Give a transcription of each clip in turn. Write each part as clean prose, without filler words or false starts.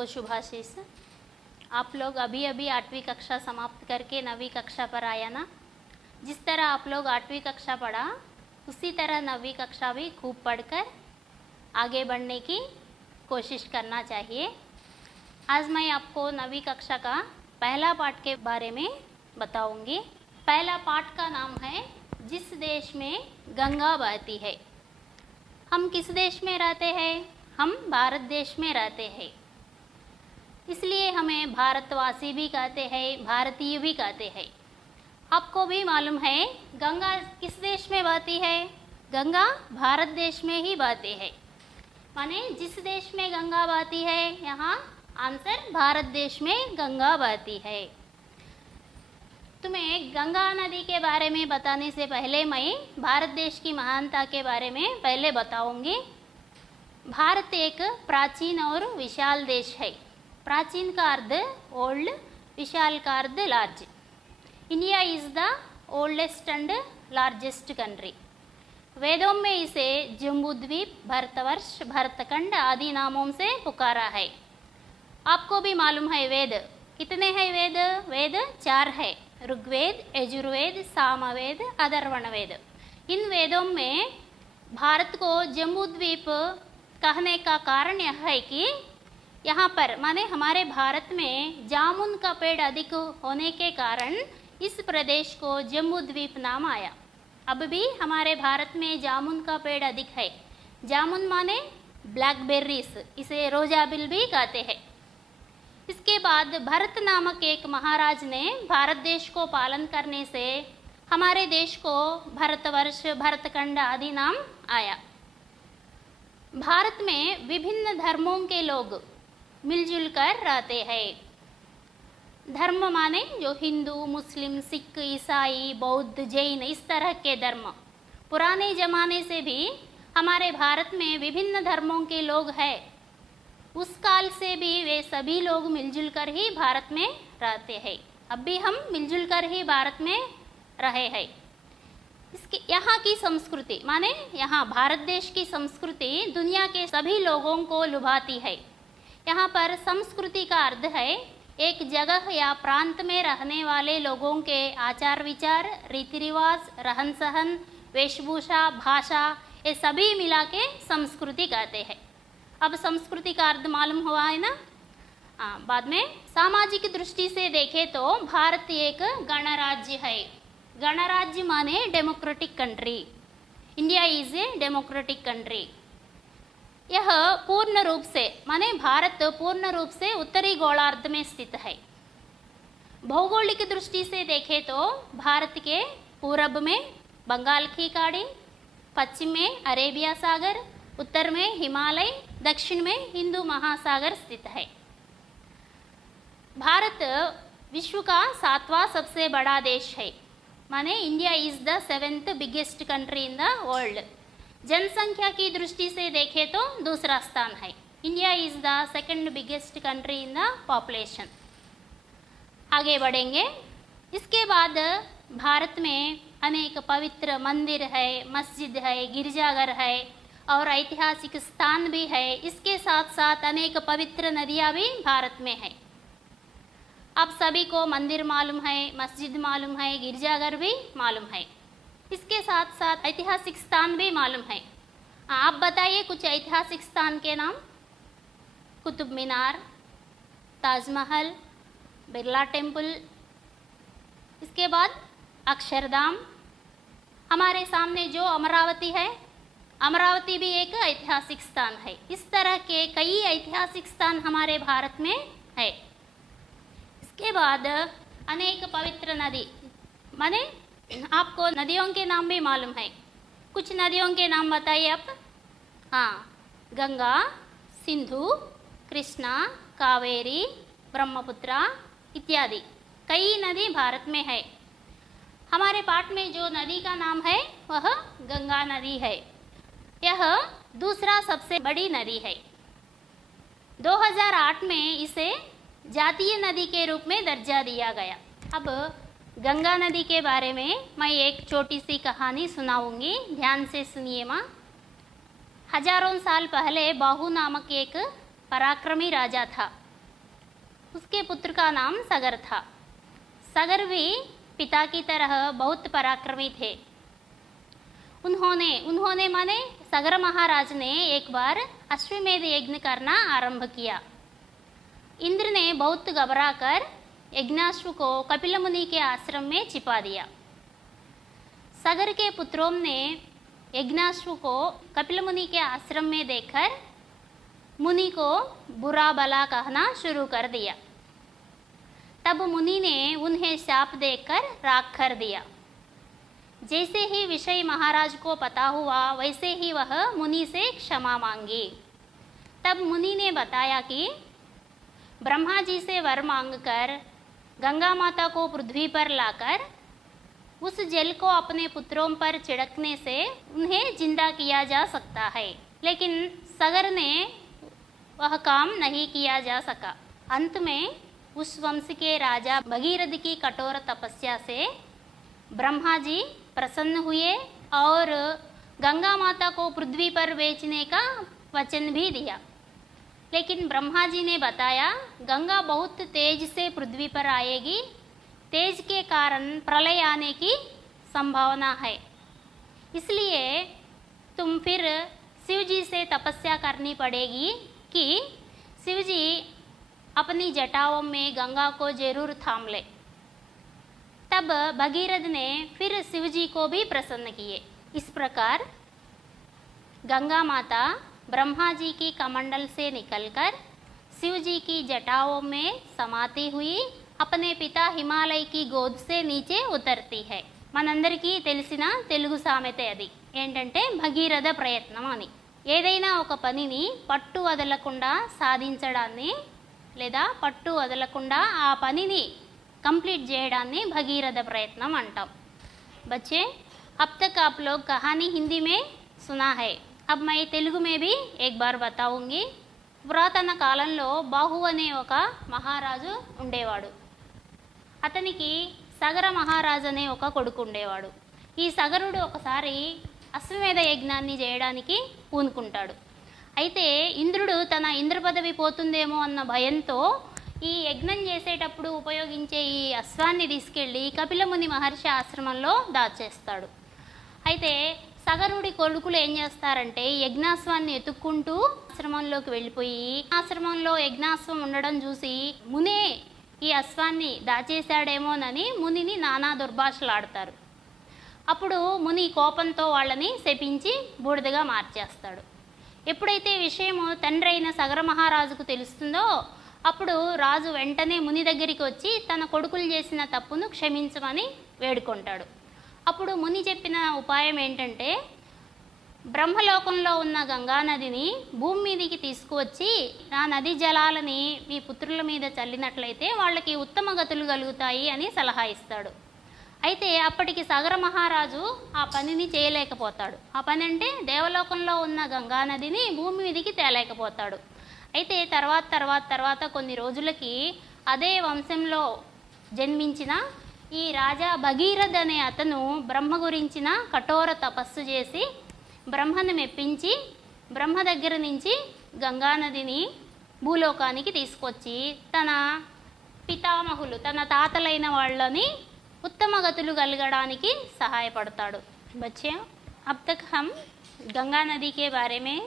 सबको शुभाशीष। आप लोग अभी अभी 8वीं कक्षा समाप्त करके 9वीं कक्षा पर आया ना। जिस तरह आप लोग 8वीं कक्षा पढ़ा उसी तरह 9वीं कक्षा भी खूब पढ़कर आगे बढ़ने की कोशिश करना चाहिए। आज मैं आपको 9वीं कक्षा का पहला पाठ के बारे में बताऊंगी। पहला पाठ का नाम है जिस देश में गंगा बहती है। हम किस देश में रहते हैं? हम भारत देश में रहते हैं, इसलिए हमें भारतवासी भी कहते हैं, भारतीय भी कहते हैं। आपको भी मालूम है गंगा किस देश में बहती है? गंगा भारत देश में ही बहती है। माने जिस देश में गंगा बहती है, यहाँ आंसर भारत देश में गंगा बहती है। तुम्हें गंगा नदी के बारे में बताने से पहले मैं भारत देश की महानता के बारे में पहले बताऊंगी। भारत एक प्राचीन और विशाल देश है। प्राचीन का अर्थ ओल्ड, विशाल का अर्थ large. India is the oldest and largest country. वेदों में इसे जम्बूद्वीप, भरतवर्ष, भरतखंड आदि नामों से पुकारा है। आपको भी मालूम है वेद कितने हैं? वेद 4 है। ऋग्वेद, यजुर्वेद, सामवेद, अथर्वण वेद। इन वेदों में भारत को जम्बूद्वीप कहने का कारण यह है कि यहाँ पर माने हमारे भारत में जामुन का पेड़ अधिक होने के कारण इस प्रदेश को जम्बूद्वीप नाम आया। अब भी हमारे भारत में जामुन का पेड़ अधिक है। जामुन माने ब्लैकबेरीज, इसे रोजा बिल भी कहते हैं। इसके बाद भरत नामक एक महाराज ने भारत देश को पालन करने से हमारे देश को भरतवर्ष, भरतखंड आदि नाम आया। भारत में विभिन्न धर्मों के लोग मिलजुल कर रहते हैं। धर्म माने जो हिंदू, मुस्लिम, सिख, ईसाई, बौद्ध, जैन, इस तरह के धर्म। पुराने जमाने से भी हमारे भारत में विभिन्न धर्मों के लोग हैं। उस काल से भी वे सभी लोग मिलजुल कर ही भारत में रहते हैं। अब भी हम मिलजुल कर ही भारत में रहे हैं। इसके यहाँ की संस्कृति माने यहाँ भारत देश की संस्कृति दुनिया के सभी लोगों को लुभाती है। यहाँ पर संस्कृति का अर्थ है एक जगह या प्रांत में रहने वाले लोगों के आचार विचार, रीति रिवाज, रहन सहन, वेशभूषा, भाषा, ये सभी मिला के संस्कृति कहते हैं। अब संस्कृति का अर्थ मालूम हुआ है ना। बाद में सामाजिक दृष्टि से देखें तो भारत एक गणराज्य है। गणराज्य माने democratic country. India is a democratic country. यह पूर्ण रूप से माने भारत पूर्ण रूप से उत्तरी गोलार्ध में स्थित है। भौगोलिक दृष्टि से देखें तो भारत के पूरब में बंगाल की खाड़ी, पश्चिम में अरेबिया सागर, उत्तर में हिमालय, दक्षिण में हिंदू महासागर स्थित है। भारत विश्व का 7वां सबसे बड़ा देश है। माने India is the 7th biggest country in the world. जनसंख्या की दृष्टि से देखें तो दूसरा स्थान है। India is the 2nd biggest country in the population. आगे बढ़ेंगे। इसके बाद भारत में अनेक पवित्र मंदिर है, मस्जिद है, गिरजाघर है और ऐतिहासिक स्थान भी है। इसके साथ साथ अनेक पवित्र नदियाँ भी भारत में है। आप सभी को मंदिर मालूम है, मस्जिद मालूम है, गिरजाघर भी मालूम है। इसके साथ साथ ऐतिहासिक स्थान भी मालूम है। आप बताइए कुछ ऐतिहासिक स्थान के नाम। कुतुब मीनार, ताजमहल, बिरला टेम्पल, इसके बाद अक्षरधाम। हमारे सामने जो अमरावती है, अमरावती भी एक ऐतिहासिक स्थान है। इस तरह के कई ऐतिहासिक स्थान हमारे भारत में है। इसके बाद अनेक पवित्र नदी माने आपको नदियों के नाम भी मालूम है। कुछ नदियों के नाम बताइए आप। हाँ, गंगा, सिंधु, कृष्णा, कावेरी, ब्रह्मपुत्रा इत्यादि कई नदी भारत में है। हमारे पाठ में जो नदी का नाम है वह गंगा नदी है। यह दूसरा सबसे बड़ी नदी है। 2008 में इसे जातीय नदी के रूप में दर्जा दिया गया। अब गंगा नदी के बारे में मैं एक छोटी सी कहानी सुनाऊंगी, ध्यान से सुनिए माँ। हजारों साल पहले बाहु नामक एक पराक्रमी राजा था। उसके पुत्र का नाम सगर था। सगर भी पिता की तरह बहुत पराक्रमी थे। उन्होंने माने सगर महाराज ने एक बार अश्वमेध यज्ञ करना आरंभ किया। इंद्र ने बहुत घबराकर यज्ञाश्व को कपिल मुनि के आश्रम में छिपा दिया। सगर के पुत्रों ने यज्ञाश्व को कपिल मुनि के आश्रम में देखकर मुनि को बुरा भला कहना शुरू कर दिया। तब मुनि ने उन्हें शाप देकर राख कर दिया। जैसे ही विषय महाराज को पता हुआ वैसे ही वह मुनि से क्षमा मांगी। तब मुनि ने बताया कि ब्रह्मा जी से वर मांगकर गंगा माता को पृथ्वी पर लाकर उस जल को अपने पुत्रों पर छिड़कने से उन्हें जिंदा किया जा सकता है, लेकिन सगर ने वह काम नहीं किया जा सका। अंत में उस वंश के राजा भगीरथ की कठोर तपस्या से ब्रह्मा जी प्रसन्न हुए और गंगा माता को पृथ्वी पर बेचने का वचन भी दिया। लेकिन ब्रह्मा जी ने बताया गंगा बहुत तेज से पृथ्वी पर आएगी, तेज के कारण प्रलय आने की संभावना है, इसलिए तुम फिर शिव जी से तपस्या करनी पड़ेगी कि शिव जी अपनी जटाओं में गंगा को जरूर थाम ले। तब भगीरथ ने फिर शिव जी को भी प्रसन्न किए। इस प्रकार गंगा माता ब्रह्मा जी की कमंडल से निकलकर शिव जी की जटाओं में समाती हुई अपने पिता हिमालय की गोद से नीचे उतरती है। మనందరికీ తెలిసిన తెలుగు సామెత అది ఏంటంటే భగీరథ ప్రయత్నం అని. ఏదైనా ఒక పనిని పట్టు వదలకుండా సాధించడాన్ని లేదా పట్టు వదలకుండా ఆ పనిని कंप्लीट చేయడాన్ని भगीरथ प्रयत्न अंटाम। बच्चे, अब तक आप लोग कहानी हिंदी में सुना है, अब मैं तेलुगु में भी एक बार बताऊंगी। పురాతన కాలంలో బాహు అనే ఒక మహారాజు ఉండేవాడు. అతనికి సగర మహారాజు అనే ఒక కొడుకు ఉండేవాడు. ఈ సగరుడు ఒకసారి అశ్వమేధ యజ్ఞాన్ని చేయడానికి పూనుకుంటాడు. అయితే ఇంద్రుడు తన ఇంద్ర పదవి పోతుందేమో అన్న భయంతో ఈ యజ్ఞం చేసేటప్పుడు ఉపయోగించే ఈ అశ్వాన్ని తీసుకెళ్ళి కపిలముని మహర్షి ఆశ్రమంలో దాచేస్తాడు. అయితే సగరుడి కొడుకులు ఏం చేస్తారంటే యజ్ఞాశ్వాన్ని ఎత్తుక్కుంటూ ఆశ్రమంలోకి వెళ్ళిపోయి ఆశ్రమంలో యజ్ఞాశ్వం ఉండడం చూసి మునే ఈ అశ్వాన్ని దాచేశాడేమోనని మునిని నానా దుర్భాషలాడతారు. అప్పుడు ముని కోపంతో వాళ్ళని శపించి బూడిదగా మార్చేస్తాడు. ఎప్పుడైతే విషయము తండ్రి అయిన సగర మహారాజుకు తెలుస్తుందో అప్పుడు రాజు వెంటనే ముని దగ్గరికి వచ్చి తన కొడుకులు చేసిన తప్పును క్షమించమని వేడుకుంటాడు. అప్పుడు ముని చెప్పిన ఉపాయం ఏంటంటే బ్రహ్మలోకంలో ఉన్న గంగానదిని భూమి మీదికి తీసుకువచ్చి ఆ నది జలాలని మీ పుత్రుల మీద చల్లినట్లయితే వాళ్ళకి ఉత్తమ గతులు కలుగుతాయి అని సలహా ఇస్తాడు. అయితే అప్పటికి సగర మహారాజు ఆ పనిని చేయలేకపోతాడు. ఆ పని అంటే దేవలోకంలో ఉన్న గంగానదిని భూమి మీదికి తేలేకపోతాడు. అయితే తర్వాత కొన్ని రోజులకి అదే వంశంలో జన్మించిన ఈ రాజా భగీరథ్ అనే అతను బ్రహ్మ గురించిన కఠోర తపస్సు చేసి బ్రహ్మను మెప్పించి బ్రహ్మ దగ్గర నుంచి గంగానదిని భూలోకానికి తీసుకొచ్చి తన పితామహులు తన తాతలైన వాళ్ళని उत्तम गतुलु कलगడానికి सहायपड़ताड़ू। बच्चे, अब तक हम गंगा नदी के बारे में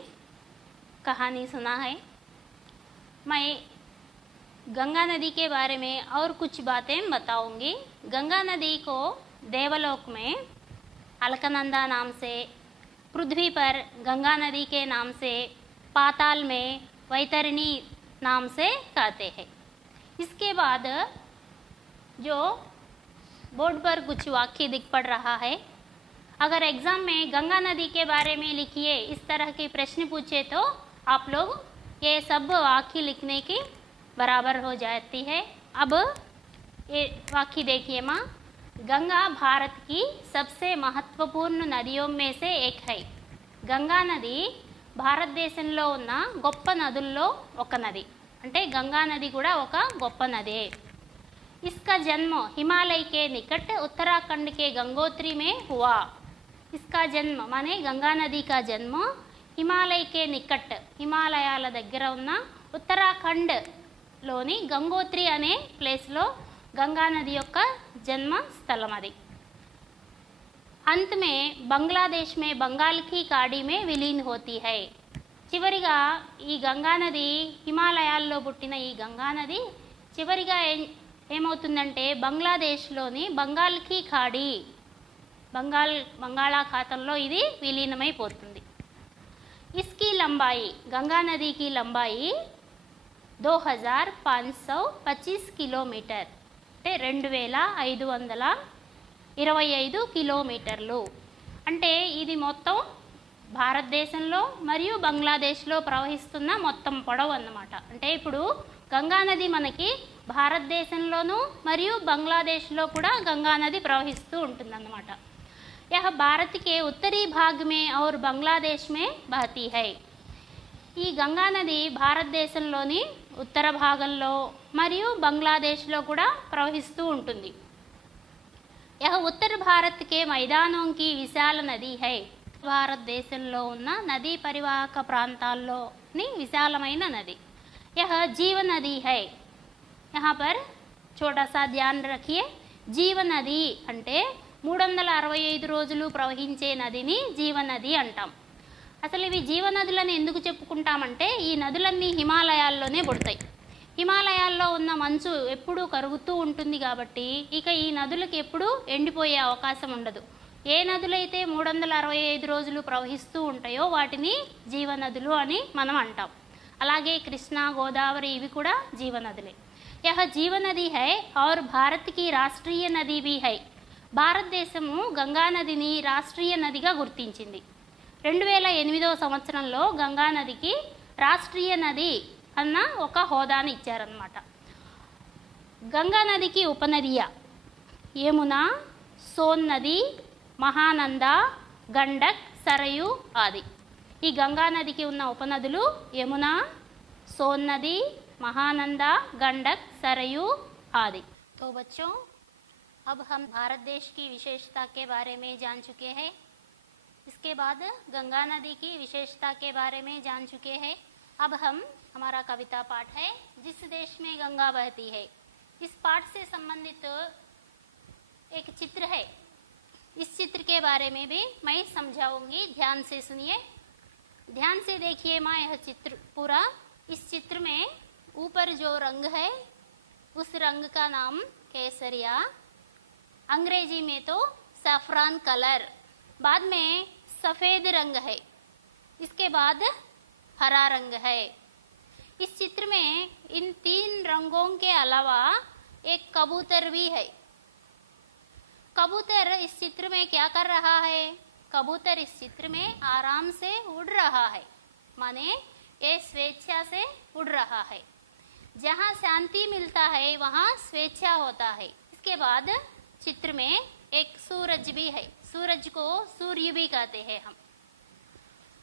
कहानी सुना है। मैं गंगा नदी के बारे में और कुछ बातें बताऊंगी। गंगा नदी को देवलोक में अलकनंदा नाम से, पृथ्वी पर गंगा नदी के नाम से, पाताल में वैतरणी नाम से कहते हैं। इसके बाद जो बोर्ड पर कुछ वाक्य दिख पड़ रहा है, अगर एग्ज़ाम में गंगा नदी के बारे में लिखिए इस तरह के प्रश्न पूछे तो आप लोग ये सब वाक्य लिखने की बराबर हो जाती है। अब ये वाक्य देखिए माँ, गंगा भारत की सबसे महत्वपूर्ण नदियों में से एक है। गंगा नदी భారతదేశంలో ఉన్న గొప్ప నదుల్లో ఒక నది. అంటే గంగా నది కూడా ఒక గొప్ప నదే. इसका जन्म हिमालय के निकट उत्तराखंड के गंगोत्री में हुआ। इसका जन्म माने गंगा नदी का जन्म हिमालय के निकट, हिमालयाల దగ్గర ఉన్న उत्तराखंड లోని గంగోత్రి అనే ప్లేస్లో గంగా నది యొక్క జన్మ స్థలం అది. अंत में బంగ్లాదేశ్ में बंगाल की खाड़ी में विलीन होती है. చివరిగా ఈ గంగా నది హిమాలయాల్లో పుట్టిన ఈ గంగా నది చివరిగా ఏమవుతుందంటే బంగ్లాదేశ్లోని బంగాల్ కీ ఖాడీ బంగాళాఖాతంలో ఇది విలీనమైపోతుంది. ఇస్కి లంబాయి గంగా నదికి లంబాయి 2525 కిలోమీటర్ అంటే 2525 కిలోమీటర్లు. అంటే ఇది మొత్తం భారతదేశంలో మరియు బంగ్లాదేశ్లో ప్రవహిస్తున్న మొత్తం పొడవు అన్నమాట. అంటే ఇప్పుడు గంగా నది మనకి భారతదేశంలోనూ మరియు బంగ్లాదేశ్లో కూడా గంగా నది ప్రవహిస్తూ ఉంటుందన్నమాట. यह भारत के उत्तरी भाग में और बांग्लादेश में बहती है. ఈ గంగా నది భారతదేశంలోని ఉత్తర భాగంలో మరియు బంగ్లాదేశ్లో కూడా ప్రవహిస్తూ ఉంటుంది. यह उत्तर भारत के मैदानों की विशाल नदी है. భారతదేశంలో ఉన్న నదీ పరివాహక ప్రాంతాల్లోని విశాలమైన నది. यह जीव नदी है. यहाँ पर छोटा सा ध्यान रखिए. జీవ నది అంటే 365 రోజులు ప్రవహించే నదిని జీవనది అంటాం. అసలు ఇవి జీవనదులను ఎందుకు చెప్పుకుంటామంటే ఈ నదులన్నీ హిమాలయాల్లోనే పుడతాయి. హిమాలయాల్లో ఉన్న మంచు ఎప్పుడూ కరుగుతూ ఉంటుంది కాబట్టి ఇక ఈ నదులకు ఎప్పుడూ ఎండిపోయే అవకాశం ఉండదు. ఏ నదులైతే 365 రోజులు ప్రవహిస్తూ ఉంటాయో వాటిని జీవనదులు అని మనం అంటాం. అలాగే కృష్ణ, గోదావరి ఇవి కూడా జీవనదులే. यह జీవనది है और भारत की राष्ट्रीय नदी भी है. భారతదేశము గంగా నదిని రాష్ట్రీయ నదిగా గుర్తించింది. 2008వ సంవత్సరంలో గంగా నదికి రాష్ట్రీయ నది అన్న ఒక హోదాను ఇచ్చారన్నమాట. గంగా నదికి ఉపనదియా యమున, సోన్ నది, మహానంద, గండక్, సరయు ఆది. ఈ గంగా నదికి ఉన్న ఉపనదులు యమున, సోన్ నది, महानंदा, गंडक, सरयू आदि. तो बच्चों अब हम भारत देश की विशेषता के बारे में जान चुके हैं. इसके बाद गंगा नदी की विशेषता के बारे में जान चुके हैं. अब हम हमारा कविता पाठ है जिस देश में गंगा बहती है. इस पाठ से संबंधित एक चित्र है. इस चित्र के बारे में भी मैं समझाऊंगी. ध्यान से सुनिए, ध्यान से देखिए माँ यह चित्र पूरा. इस चित्र में ऊपर जो रंग है उस रंग का नाम केसरिया, अंग्रेजी में तो सैफरान कलर. बाद में सफ़ेद रंग है, इसके बाद हरा रंग है. इस चित्र में इन 3 रंगों के अलावा एक कबूतर भी है. कबूतर इस चित्र में क्या कर रहा है? कबूतर इस चित्र में आराम से उड़ रहा है, माने ये स्वेच्छा से उड़ रहा है. जहाँ शांति मिलता है वहाँ स्वेच्छा होता है. इसके बाद चित्र में एक सूरज भी है. सूरज को सूर्य भी कहते हैं हम.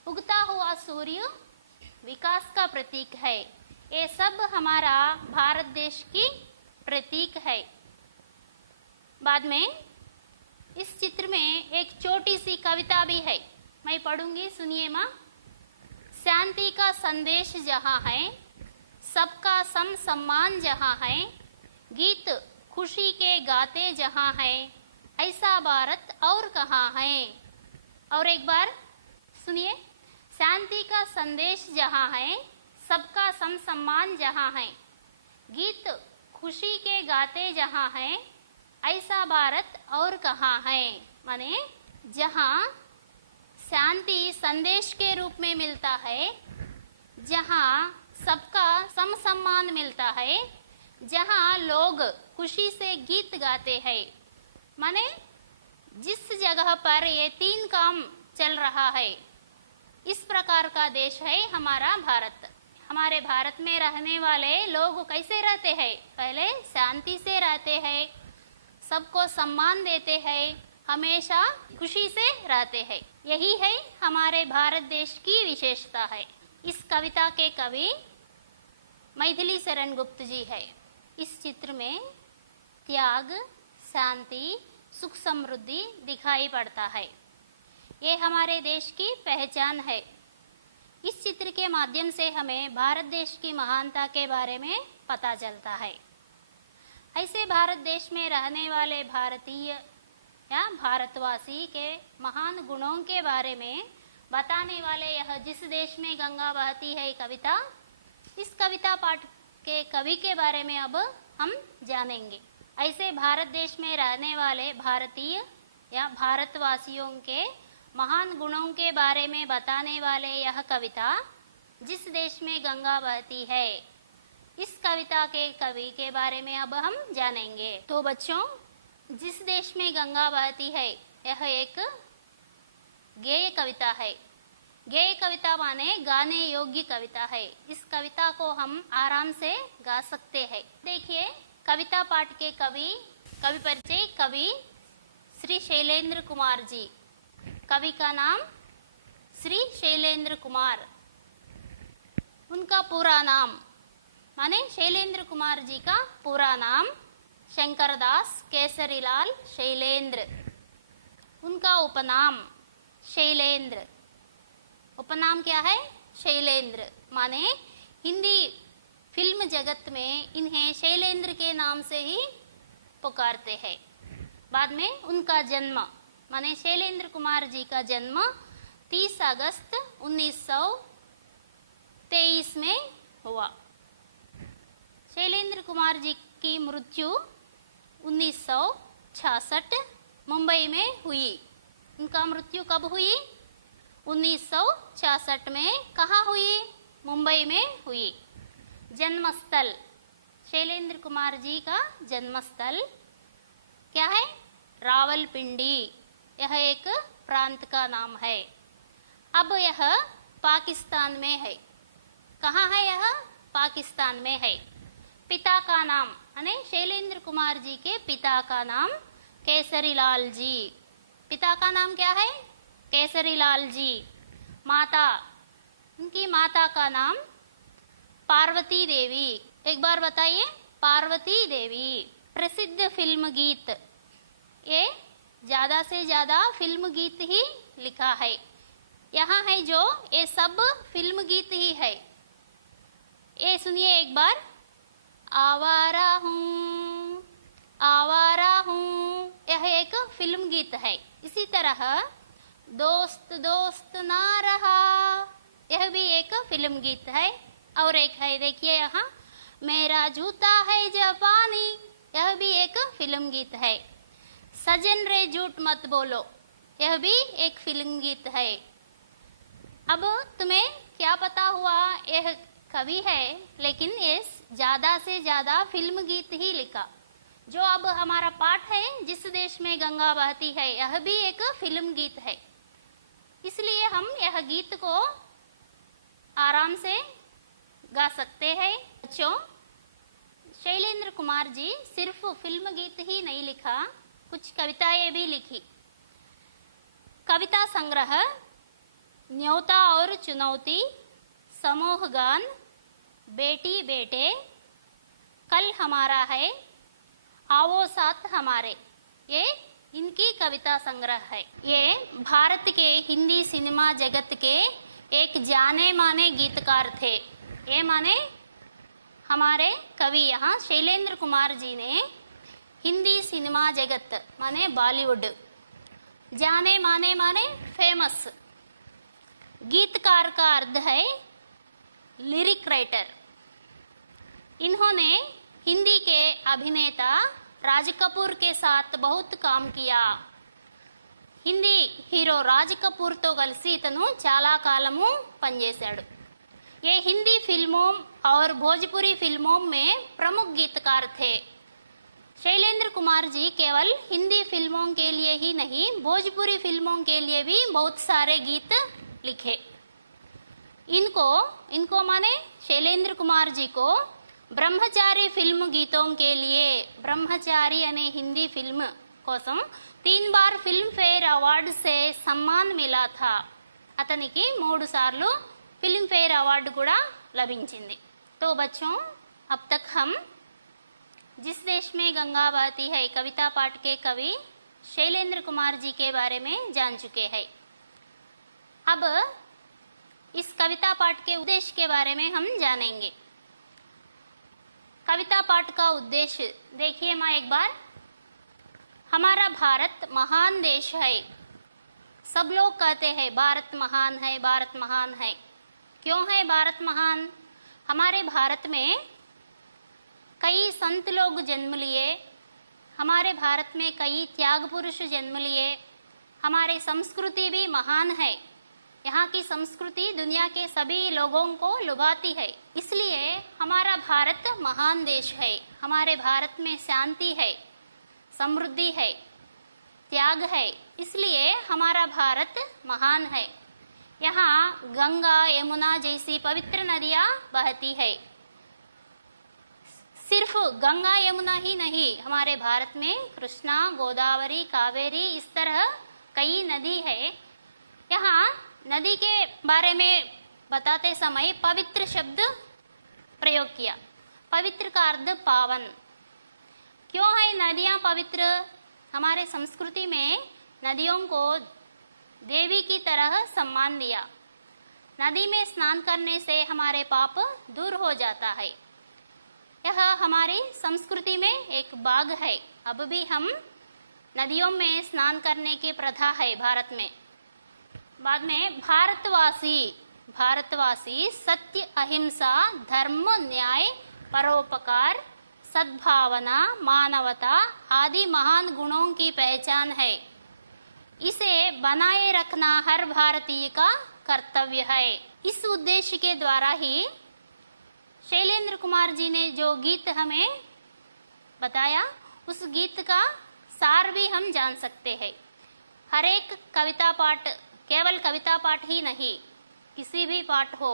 उगता हुआ सूर्य विकास का प्रतीक है. ये सब हमारा भारत देश की प्रतीक है. बाद में इस चित्र में एक छोटी सी कविता भी है, मैं पढ़ूंगी, सुनिए माँ. शांति का संदेश जहाँ है, सबका सम सम्मान जहाँ है, गीत खुशी के गाते जहाँ है, ऐसा भारत और कहाँ है. और एक बार सुनिए. शांति का संदेश जहाँ है, सबका सम सम्मान जहाँ है, गीत खुशी के गाते जहाँ है, ऐसा भारत और कहाँ है. माने जहाँ शांति संदेश के रूप में मिलता है, जहाँ सबका सम सम्मान मिलता है, जहाँ लोग खुशी से गीत गाते हैं, माने जिस जगह पर ये 3 काम चल रहा है, इस प्रकार का देश है हमारा भारत. हमारे भारत में रहने वाले लोग कैसे रहते हैं? पहले शांति से रहते हैं, सबको सम्मान देते हैं, हमेशा खुशी से रहते हैं. यही है हमारे भारत देश की विशेषता है. इस कविता के कवि मैथिली शरण गुप्त जी है. इस चित्र में त्याग, शांति, सुख समृद्धि दिखाई पड़ता है. ये हमारे देश की पहचान है. इस चित्र के माध्यम से हमें भारत देश की महानता के बारे में पता चलता है। ऐसे भारत देश में रहने वाले भारतीय या भारतवासी के महान गुणों के बारे में बताने वाले यह जिस देश में गंगा बहती है कविता, इस कविता पाठ के कवि के बारे में अब हम जानेंगे। ऐसे भारत देश में रहने वाले भारतीय या भारतवासियों के महान गुणों के बारे में बताने वाले यह कविता जिस देश में गंगा बहती है, इस कविता के कवि के बारे में अब हम जानेंगे। तो बच्चों, जिस देश में गंगा बहती है यह एक गेय कविता है। गेय कविता माने गाने योग्य कविता है। इस कविता को हम आराम से गा सकते हैं। देखिए, कविता पाठ के कवि परिचय कवि श्री शैलेंद्र कुमार जी। कवि का नाम श्री शैलेंद्र कुमार। उनका पूरा नाम माने शैलेंद्र कुमार जी का पूरा नाम शंकरदास केसरीलाल शैलेंद्र। उनका उपनाम शैलेंद्र। उपनाम क्या है? शैलेंद्र। माने हिंदी फिल्म जगत में इन्हें शैलेंद्र के नाम से ही पुकारते हैं। बाद में उनका जन्म माने शैलेंद्र कुमार जी का जन्म 30 अगस्त 1923 में हुआ। शैलेंद्र कुमार जी की मृत्यु 1966 मुंबई में हुई। उनका मृत्यु कब हुई? 1966 में। कहाँ हुई? मुंबई में हुई। जन्मस्थल शैलेंद्र कुमार जी का जन्मस्थल क्या है? रावलपिंडी। यह एक प्रांत का नाम है। अब यह पाकिस्तान में है। कहाँ है यह? पाकिस्तान में है। पिता का नाम यानी शैलेंद्र कुमार जी के पिता का नाम केसरीलाल जी। पिता का नाम क्या है? केसरीलाल जी। माता, उनकी माता का नाम पार्वती देवी। एक बार बताइए, पार्वती देवी। प्रसिद्ध फिल्म गीत, ये ज्यादा से ज्यादा फिल्म गीत ही लिखा है। यहाँ है जो ये सब फिल्म गीत ही है। ये सुनिए एक बार। आवारा हूँ, आवारा हूँ, यह एक फिल्म गीत है। इसी तरह दोस्त दोस्त ना रहा, यह भी एक फिल्म गीत है। और एक है, देखिए यहाँ, मेरा जूता है जापानी, यह भी एक फिल्म गीत है। सजन रे झूठ मत बोलो, यह भी एक फिल्म गीत है। अब तुम्हें क्या पता हुआ? यह कवि है लेकिन ये ज्यादा से ज्यादा फिल्म गीत ही लिखा। जो अब हमारा पाठ है जिस देश में गंगा बहती है, यह भी एक फिल्म गीत है। इसलिए हम यह गीत को आराम से गा सकते हैं। बच्चों, शैलेंद्र कुमार जी सिर्फ फिल्म गीत ही नहीं लिखा, कुछ कविताएं भी लिखी। कविता संग्रह न्योता और चुनौती, समूह गान, बेटी बेटे, कल हमारा है, आओ साथ हमारे, ये इनकी कविता संग्रह है। ये भारत के हिंदी सिनेमा जगत के एक जाने माने गीतकार थे। ये माने हमारे कवि यहाँ शैलेंद्र कुमार जी ने हिंदी सिनेमा जगत माने बॉलीवुड, जाने माने फेमस। गीतकार का अर्थ है लिरिक राइटर। इन्होंने हिंदी के अभिनेता राज कपूर के साथ बहुत काम किया। హిందీ హీరో రాజ్ కపూర్తో కలిసి ఇతను చాలా కాలము పనిచేశాడు। ये हिंदी फिल्मों और भोजपुरी फिल्मों में प्रमुख गीतकार थे। शैलेंद्र कुमार जी केवल हिंदी फिल्मों के लिए ही नहीं, भोजपुरी फिल्मों के लिए भी बहुत सारे गीत लिखे। इनको माने शैलेंद्र कुमार जी को ब्रह्मचारी फिल्म गीतों के लिए, ब्रह्मचारी अने हिंदी फिल्म కోసం 3 बार फिल्म फेयर अवार्ड से सम्मान मिला था। అతనికి 3 सार्लु फिल्म फेयर अवार्ड కూడా లభించింది। तो बच्चों, अब तक हम जिस देश में गंगा बहती है कविता पाठ के कवि शैलेंद्र कुमार जी के बारे में जान चुके हैं। अब इस कविता पाठ के उद्देश्य के बारे में हम जानेंगे। कविता पाठ का उद्देश्य देखिए माँ एक बार। हमारा भारत महान देश है। सब लोग कहते हैं भारत महान है, भारत महान है। क्यों है भारत महान? हमारे भारत में कई संत लोग जन्म लिए, हमारे भारत में कई त्याग पुरुष जन्म लिए, हमारी संस्कृति भी महान है। यहाँ की संस्कृति दुनिया के सभी लोगों को लुभाती है, इसलिए हमारा भारत महान देश है। हमारे भारत में शांति है, समृद्धि है, त्याग है, इसलिए हमारा भारत महान है। यहाँ गंगा यमुना जैसी पवित्र नदियाँ बहती है। सिर्फ गंगा यमुना ही नहीं, हमारे भारत में कृष्णा, गोदावरी, कावेरी, इस तरह कई नदी है। यहाँ नदी के बारे में बताते समय पवित्र शब्द प्रयोग किया। पवित्र का अर्थ पावन। क्यों है नदियाँ पवित्र? हमारे संस्कृति में नदियों को देवी की तरह सम्मान दिया। नदी में स्नान करने से हमारे पाप दूर हो जाता है। यह हमारी संस्कृति में एक भाग है। अब भी हम नदियों में स्नान करने की प्रथा है भारत में। बाद में भारतवासी सत्य, अहिंसा, धर्म, न्याय, परोपकार, सद्भावना, मानवता आदि महान गुणों की पहचान है। इसे बनाए रखना हर भारतीय का कर्तव्य है। इस उद्देश्य के द्वारा ही शैलेंद्र कुमार जी ने जो गीत हमें बताया, उस गीत का सार भी हम जान सकते हैं। हर एक कविता पाठ, केवल कविता पाठ ही नहीं, किसी भी पाठ हो,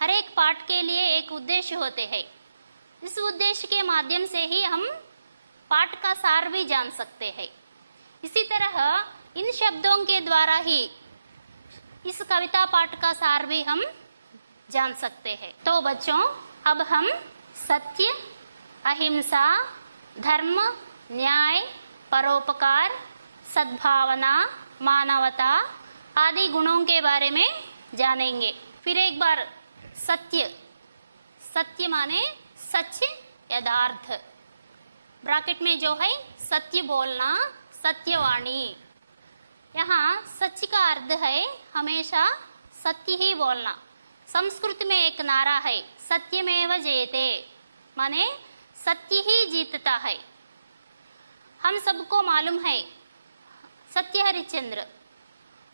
हर एक पाठ के लिए एक उद्देश्य होते हैं। इस उद्देश्य के माध्यम से ही हम पाठ का सार भी जान सकते हैं। इसी तरह इन शब्दों के द्वारा ही इस कविता पाठ का सार भी हम जान सकते हैं। तो बच्चों, अब हम सत्य, अहिंसा, धर्म, न्याय, परोपकार, सद्भावना, मानवता आदि गुणों के बारे में जानेंगे। फिर एक बार सत्य। सत्य माने सच, यथार्थ। ब्रैकेट में जो है सत्य बोलना, सत्यवाणी। यहाँ सच का अर्थ है हमेशा सत्य ही बोलना। संस्कृत में एक नारा है, सत्यमेव जयते, माने सत्य ही जीतता है। हम सबको मालूम है सत्य हरिश्चंद्र,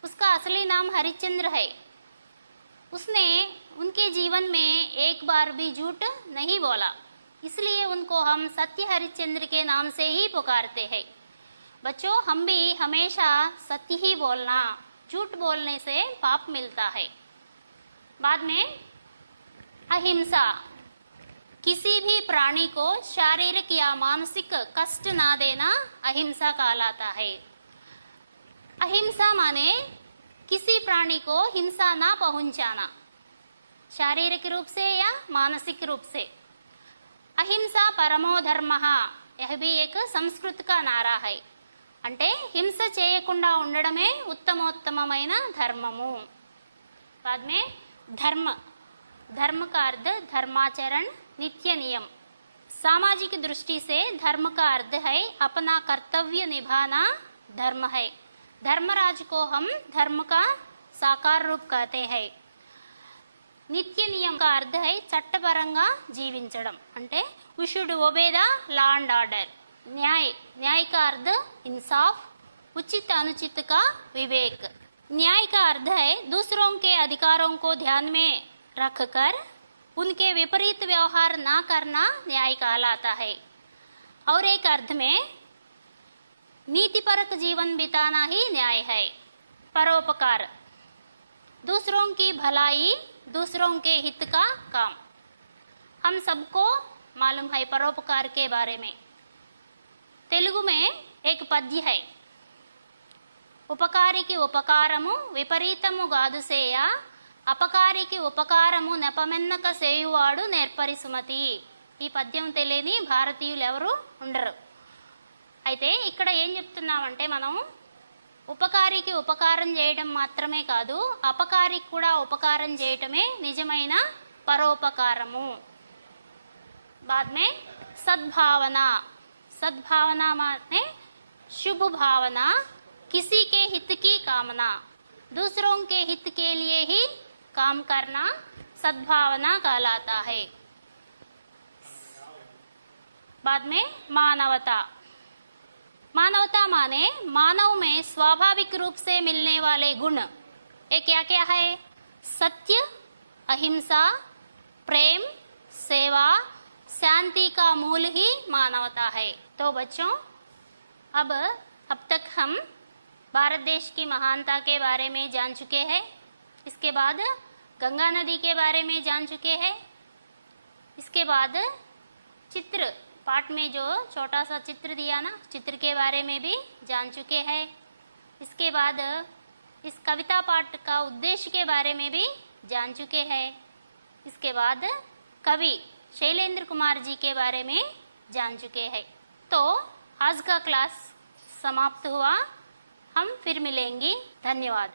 उसका असली नाम हरिश्चंद्र है। उसने उनके जीवन में एक बार भी झूठ नहीं बोला, इसलिए उनको हम सत्य हरिश्चंद्र के नाम से ही पुकारते हैं। बच्चों, हम भी हमेशा सत्य ही बोलना, झूठ बोलने से पाप मिलता है। बाद में अहिंसा। किसी भी प्राणी को शारीरिक या मानसिक कष्ट ना देना अहिंसा कहलाता है। अहिंसा माने किसी प्राणी को हिंसा ना पहुंचाना, शारीरिक रूप से या मानसिक रूप से। अहिंसा परमो धर्मः, यह भी एक संस्कृत का नारा है। అంటే హింస చేయకుండా ఉండడమే ఉత్తమోత్తమైన ధర్మము। बाद में धर्म। धर्म का अर्थ धर्माचरण, नित्य नियम। सामाजिक दृष्टि से धर्म का अर्थ है अपना कर्तव्य निभाना धर्म है। धर्मराज को हम धर्म का साकार रूप कहते हैं। నిత్య నియమ का अर्थ है చట్టపరంగా జీవించడం, అంటే we should obey the law and order। न्याय। न्याय का अर्थ इंसाफ, उचित अनुचित का विवेक। न्याय का अर्थ है दूसरों के अधिकारों को ध्यान में रखकर उनके विपरीत व्यवहार ना करना न्याय कहलाता है। और एक अर्थ में नीतिपरक जीवन बिताना ही न्याय है। परोपकार। दूसरों की भलाई, दूसरों के हित का काम। हम सबको मालूम है परोपकार के बारे में। तेलुगु में एक पद्य है, ఉపకారికి ఉపకారము విపరీతము గాదు సేయ, అపకారికి ఉపకారము నెపమెన్నక సేయువాడు నేర్పరి సుమతి। ఈ పద్యం తెలియని భారతీయులు ఎవరు ఉండరు। అయితే ఇక్కడ ఏం చెప్తున్నామంటే, మనం ఉపకారికి ఉపకారం చేయడం మాత్రమే కాదు, అపకారికి కూడా ఉపకారం చేయటమే నిజమైన పరోపకారము। बाद में सद्भावना, सद्भावना माने शुभ भावना, किसी के हित की कामना, दूसरों के हित के लिए ही काम करना सद्भावना कहलाता है। बाद में मानवता, मानवता माने मानव में स्वाभाविक रूप से मिलने वाले गुण। ये क्या क्या है? सत्य, अहिंसा, प्रेम, सेवा, शांति का मूल ही मानवता है। तो बच्चों, अब तक हम भारत देश की महानता के बारे में जान चुके हैं। इसके बाद गंगा नदी के बारे में जान चुके हैं। इसके बाद चित्र पाठ में जो छोटा सा चित्र दिया ना, चित्र के बारे में भी जान चुके हैं। इसके बाद इस कविता पाठ का उद्देश्य के बारे में भी जान चुके हैं। इसके बाद कवि शैलेंद्र कुमार जी के बारे में जान चुके हैं। तो आज का क्लास समाप्त हुआ। हम फिर मिलेंगे। धन्यवाद।